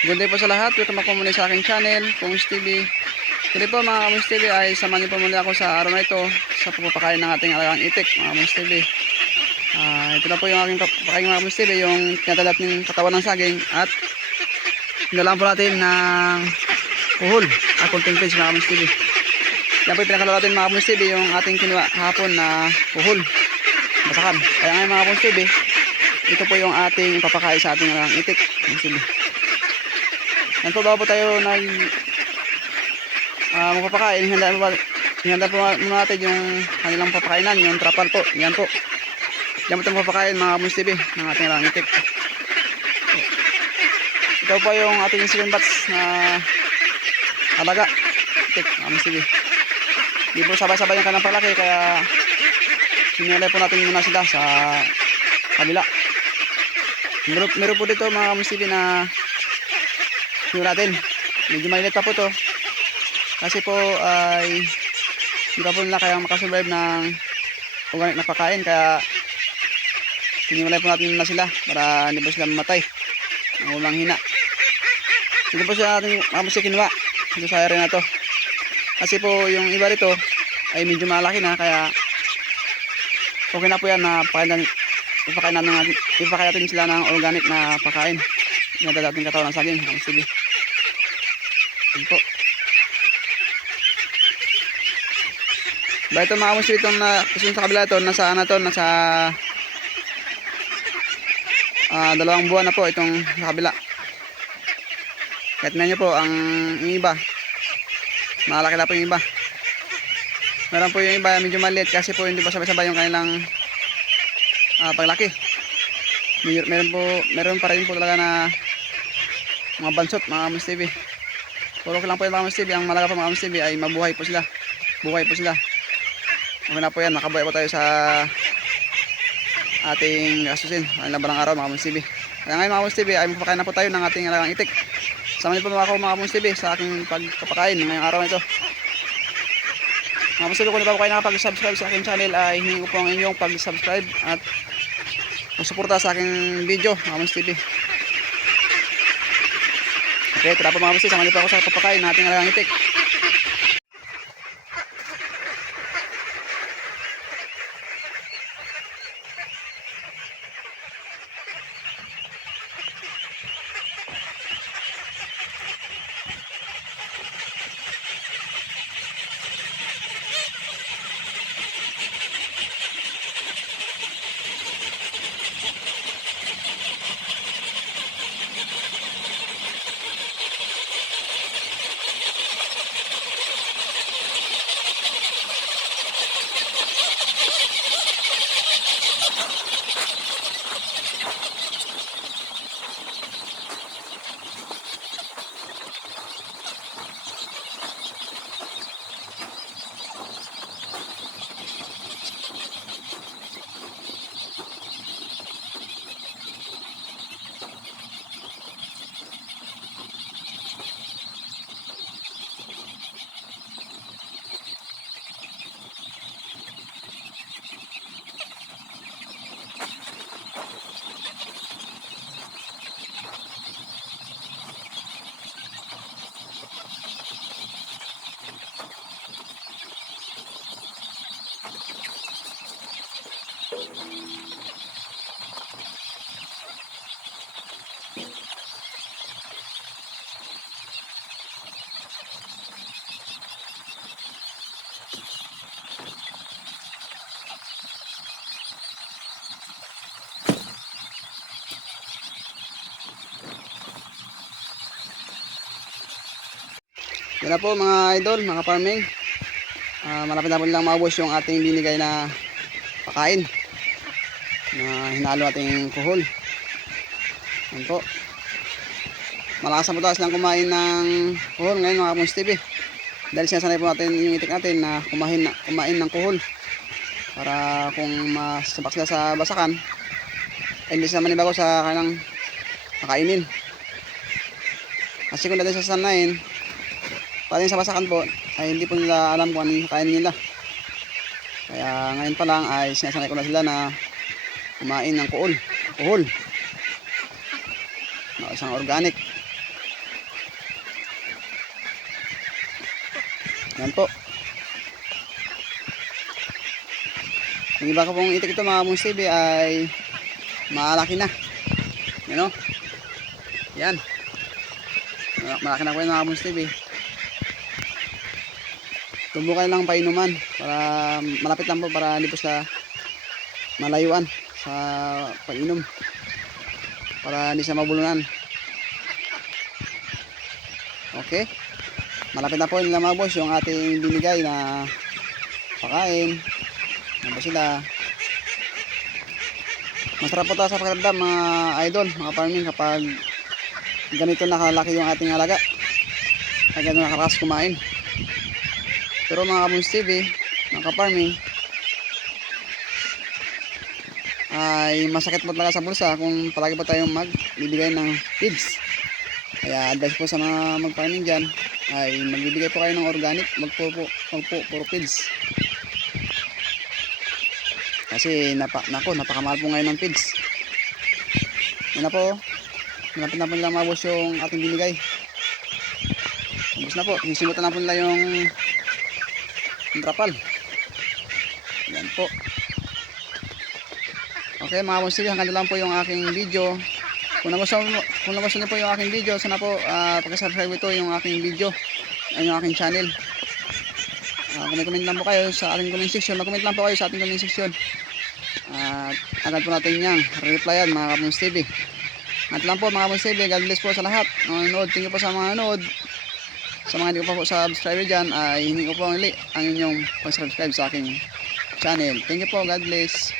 Good day po sa lahat. Welcome back po muli sa aking channel, Kungs TV. Today po mga Kungs TV ay samahan niyo po muli ako sa araw na ito sa pagpapakain ng ating alagang itik mga Kungs TV. Ito na po yung aking pagpapakain mga Kungs TV, yung tinatalat ng katawan ng saging at hinalaan po natin ng kuhol at kunting fish mga Kungs TV. Yan po yung pinakalaw natin mga Kungs TV, yung ating kinuha kahapon na kuhol, masakan. Kaya ngayon mga Kungs TV, ito po yung ating papakain sa ating alagang itik Kungs TV. Yan po, bago po tayo magpapakain, handa po muna natin yung kanilang papakainan, yung trapal po. Yan po. Yan po itong papakain mga Kungs TV ng ating rangitik. Ito po yung ating second batch na alaga itik mga Kungs TV. Hindi po sabay-sabay yung kanilang palaki, kaya sinilay po natin muna sila sa kabila. Meron po dito mga Kungs TV na yun natin, medyo maliit pa po to kasi po ay hindi pa po nila kayang makasurvive ng organic na pagkain, kaya hiniwalay po natin na sila para hindi po sila mamatay ng ulang hina. Dito po sa ating mamusik kinuha dito sa area na to kasi po yung iba rito ay medyo malaki na, kaya okay na po yan na ipakain natin sila ng organic na pagkain na dadating katawan ng saging. Sige. Yan po. Ba ito mga Kungs, itong sa kabila ito, nasa 2 buwan na po itong sa kabila. Kahit na nyo po ang iba, malaki na po yung iba. Meron po yung iba medyo maliit kasi po hindi pa sabay-sabay yung kanilang paglaki. Meron pa rin po talaga na mga bansot mga Kungs TV. Puro ko lang po yung mga Kungs TV. Ang malaga po mga Kungs TV ay mabuhay po sila. Buhay po sila. Okay na po yan. Makabuhay po tayo sa ating gasusin. Ang laban ng araw mga Kungs TV. Kaya ngayon mga Kungs TV ay magpapakain na po tayo ng ating alagang itik. Sama niyo po mga Kungs TV sa aking pagpapakain ngayong araw na ito. Mga Kungs TV, kung hindi pa po kayo nakapag-subscribe sa aking channel ay hihingi ko po ang inyong pag-subscribe at suporta sa aking video mga Kungs TV. Okay, tara po mga Kungs TV, sama niyo po ako sa papakain natin alagang itik. Yan na po mga idol, mga farming. Malapit na po lang maubos yung ating binigay na pakain na hinalo ating kuhol. Yan po. Malakas na po tayo lang kumain ng kuhol ngayon mga Kungs TV. Dahil sinasanay po natin yung itik natin na kumain ng kuhol. Para kung masabak sila sa basakan, ay hindi sila manibago sa kanilang makainin. Kasi kung natin sasanayin paling sa basakan po ay hindi po nila alam kung anong kainin nila. Kaya ngayon pa lang ay sinasanay ko na sila na kumain ng kuhol na isang organic Yan po. Yung iba ko pong itik ito mga Moons TV ay malaki na. Yan o. Yan. Malaki na po yun mga Moons TV. Tubo kayo lang painuman para malapit lang po para hindi po sa malayuan sa pag-inom. Para hindi siya mabulunan. Okay. Malapit na po nila mga boss yung ating binigay na pakain. Ano ba sila? Masarap po tayo sa pakiramdam mga idol, mga farming kapag ganito nakalaki yung ating alaga. Kaya ganito nakarakas kumain. Pero mga Moons TV, mga ka-farming, ay masakit po talaga sa bulsa kung palagi po tayong magbibigay ng feeds. Kaya advice po sa mga mag-farming dyan ay magbibigay po kayo ng organic, puro feeds. Kasi napakamahal po ngayon ng feeds. Yan na po, malapit na po nila mabos yung ating binigay. Mabos na po, sisimutan na po nila yung trapal. Yan po. Okay mga Moons TV, hanggang lang po yung aking video. Kung nagustuhan niyo po yung aking video, sana po pag-subscribe ito yung aking video, yung aking channel. Comment lang po kayo sa ating comment section. Mag-comment lang po kayo sa ating comment section. Agad po natin yang replyan mga Moons TV. At lang po mga Moons TV, God bless po sa lahat. Nanonood, thank you po sa mga nanood. Sa mga hindi ko pa po subscriber dyan, ay hindi ko po ang inyong pag-subscribe sa aking channel. Thank you po, God bless.